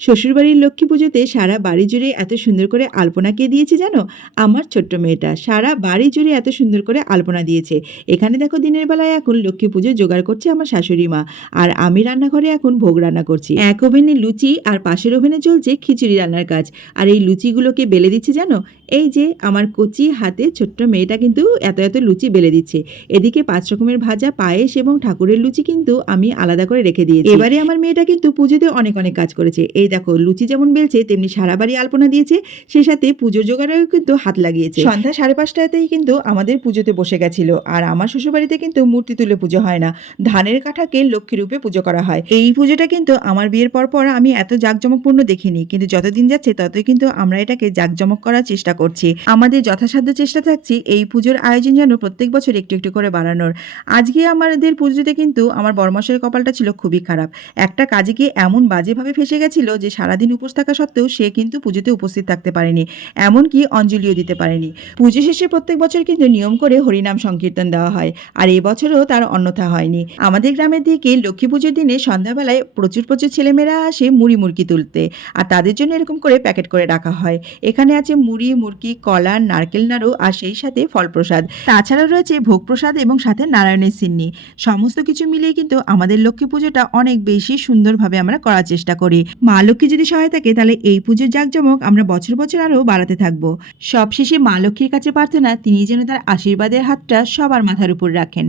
শ্বশুরবাড়ির লক্ষ্মী পুজোতে সারা বাড়ি জুড়ে এত সুন্দর করে আলপনা কে দিয়েছে জানো? আমার ছোট্ট মেয়েটা সারা বাড়ি জুড়ে এত সুন্দর করে আলপনা দিয়েছে। এখানে দেখো দিনের বেলায় এখন লক্ষ্মী পুজো জোগাড় করছে আমার শাশুড়ি মা, আর আমি রান্নাঘরে এখন ভোগ রান্না করছি। এক ওভেনে লুচি আর পাশের ওভেনে চলছে খিচুড়ি রান্নার কাজ। আর এই লুচিগুলোকে বেলে দিচ্ছে জানো, এই যে আমার কচি হাতে ছোট্ট মেয়েটা কিন্তু এত এত লুচি বেলে দিচ্ছে। এদিকে 5 রকমের ভাজা, পায়েস এবং ঠাকুরের লুচি কিন্তু আমি আলাদা করে রেখে দিয়েছি। এবারে আমার মেয়েটা কিন্তু পুজোতে অনেক অনেক কাজ করেছে। এই দেখো লুচি যেমন বেলছে তেমনি সারা বাড়ি আলপনা দিয়েছে, সেই সাথে পুজোর জোগাড়েও কিন্তু হাত লাগিয়েছে। সন্ধ্যা 5:30টাতেই কিন্তু আমাদের পুজোতে বসে গেছিল। আর আমার শ্বশুরবাড়িতে কিন্তু মূর্তি তুলে পুজো হয় না, ধানের কাঠাকে লক্ষ্মী রূপে পুজো করা হয়। এই পুজোটা কিন্তু আমার বিয়ের পর আমি এত জাঁকজমকপূর্ণ দেখিনি, কিন্তু যতদিন যাচ্ছে ততই কিন্তু আমরা এটাকে জাঁকজমক করার চেষ্টা করছি। আমাদের যথাসাধ্য চেষ্টা থাকছে এই পুজোর আয়োজন যেন প্রত্যেক বছর একটু একটু করে বাড়ানোর। আজকে আমাদের পুজোতে কিন্তু আমার বড়মশাইয়ের কপালটা ছিল খুবই খারাপ। একটা কাজে গিয়ে এমন বাজেভাবে ফেসে গেছিল যে সারাদিন উপোস থাকা সত্ত্বেও সে কিন্তু পুজোতে উপস্থিত থাকতে পারেনি, এমনকি অঞ্জলিও দিতে পারেনি। পুজো শেষে প্রত্যেক বছর কিন্তু নিয়ম করে হরিনাম সংকীর্তন দেওয়া হয়, আর এবছরও তার অন্যথা হয়নি। আমাদের গ্রামের দিকে লক্ষ্মী পুজোর দিনে সন্ধ্যাবেলায় প্রচুর প্রচুর ছেলেমেয়েরা আসে মুড়ি মুড়কি তুলতে, আর তাদের জন্য এরকম করে প্যাকেট করে রাখা হয়। এখানে আছে মুড়ি, মুড়কি, কলা, নারকেল নাড়ু আর সেই সাথে ফল প্রসাদ। তাছাড়াও রয়েছে ভোগ প্রসাদ এবং সাথে নারায়ণের সিন্নি। সমস্ত কিছু মিলিয়ে কিন্তু আমাদের লক্ষ্মী পুজোটা অনেক বেশি সুন্দরভাবে আমরা করার চেষ্টা করি। মা লক্ষ্মী যদি সহায় থাকে তাহলে এই পুজোর জাঁকজমক আমরা বছর বছর আরও বাড়াতে থাকবো। সবশেষে মা লক্ষ্মীর কাছে প্রার্থনা তিনি যেন তার আশীর্বাদের হাতটা সবার মাথার উপর রাখেন।